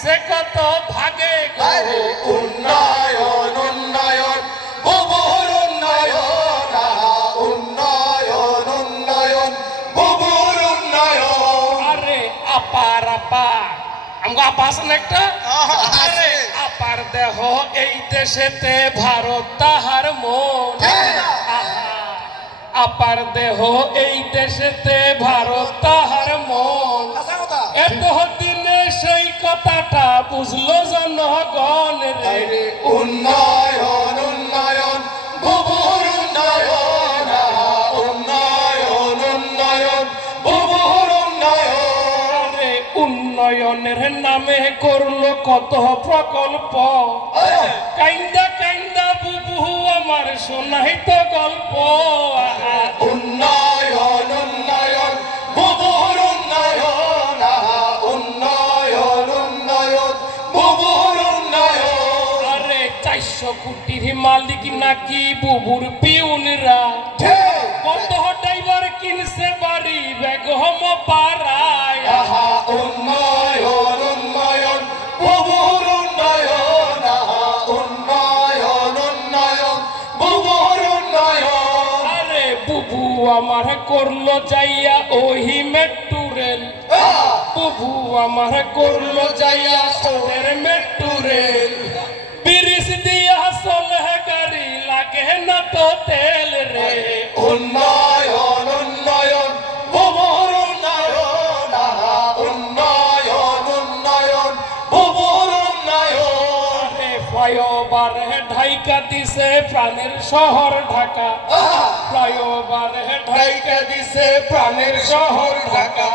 মারছে কত ভাগে গো উন্নয়ন উন্নয়ন বুবুর উন্নয়ন উন্নয়ন উন্নয়ন বুবুর উন্নয়ন আরে আপার আপা আমগো আপা আছে না একটা আরে আপার দেহ এই দেশেতে ভারত তাহার মন আপার দেহ এই দেশেতে ভারত তাহার মন এত দিনে সেই কথাটা বুঝলো জনগণ রে উন্নয়ন উন্নয়ন বুবুর উন্নয়ন উন্নয়ন উন্নয়ন বুবুর উন্নয়ন আরে উন্নয়নের নামে করলো কত প্রকল্প কাইন্দা কাইন্দা বুবু আমার শোনাই তো গল্প উন্নয়ন উন্নয়ন বুবুর উন্নয়ন উন্নয়ন উন্নয়ন বুবুর উন্নয়ন আরে 400 কোটির মালিক নাকি বুবুর পিউনরা কত ড্রাইভার কিনছে বাড়ি বেগম পাড়ায় উন্নয়ন উন্নয়ন বুবুর উন্নয়ন উন্নয়ন উন্নয়ন বুবুর উন্নয়ন আরে বুবু আমার করলো যাইয়া ওহি মেট্রো রেল বুবু আমার করলো যাইয়া ওদের মেট্রো রেল ব্রিজ দিয়া চলে গাড়ি লাগে না তো তেল রে উন্নয়ন উন্নয়ন বুবুর উন্নয়ন উন্নয়ন উন্নয়ন বুবুর উন্নয়ন আরে ফ্লাইওভার ঢাইকা দিছে প্রাণের শহর ঢাকা ফ্লাইওভার ঢাইকা দিছে প্রাণের শহর ঢাকা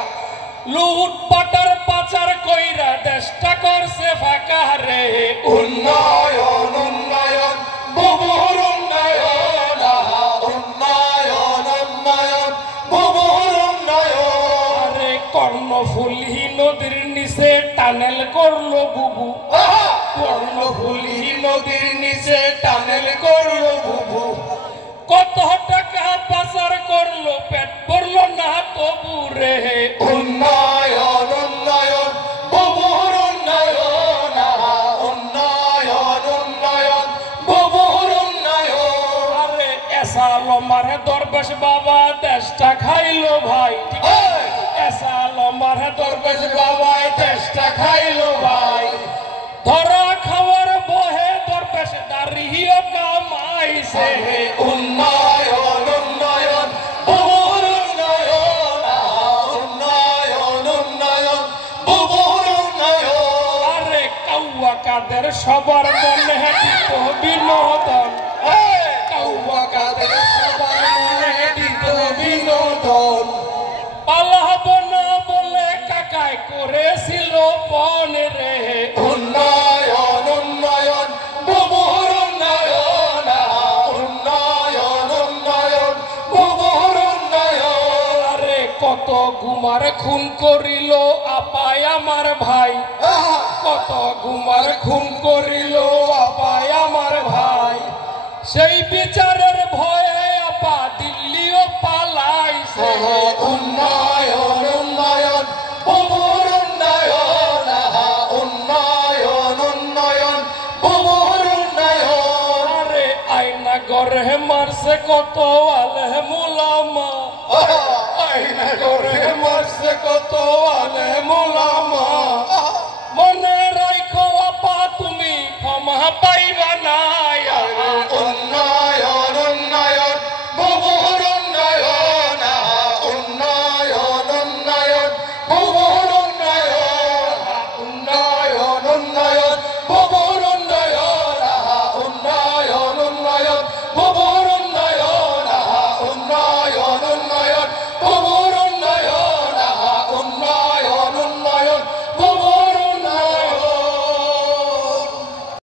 লুটপাটার পাচার কইরা দেশটা করছে ফাঁকা রে উন্নয়ন উন্নয়ন বুবুর উন্নয়ন উন্নয়ন উন্নয়ন বুবুর উন্নয়ন আরে কর্ণফুলী নদীর নিচে টানেল করলো বুবু কর্ণফুলী নদীর নিচে টানেল করলো বুবু কত টাকা পাচার করলো পেট ভরলো না তবু রে উন্নয়ন উন্নয়ন বুবুর উন্নয়ন উন্নয়ন উন্নয়ন বুবুর উন্নয়ন আরে এসালমার দরবেশ বাবা দেশটা খাইলো ভাই এসালমার দরবেশ বাবা দেশটা খাইলো ভাই ধরা খাওয়ার বহে দরবেশ দাঁড়িয়ে কামাইছে উন্নয়ন উন্নয়ন বুবুর উন্নয়ন উন্নয়ন উন্নয়ন বুবুর উন্নয়ন আরে কাউয়া কাদের সবার মনে দিত বিনোদন কাউয়া কাদের সবার মনে দিত বিনোদন পালাব না বলে কাকায় করেছিল পন রে উন্নয়ন উন্নয়ন বুবুর উন্নয়ন উন্নয়ন উন্নয়ন বুবুর উন্নয়ন আরে কত গুমার খুন করিল আপায় আমার ভাই কত গুমার খুন করিল আপায় আমার ভাই সেই বিচারের ভয়ে আপা দিল্লিও পালাইছে উন্নয়ন উন্নয়ন বুবুর উন্নয়ন উন্নয়ন উন্নয়ন বুবুর উন্নয়ন আরে আয়না গরে মারছে কত আলে মুলামা আয়না গরে মারছে কত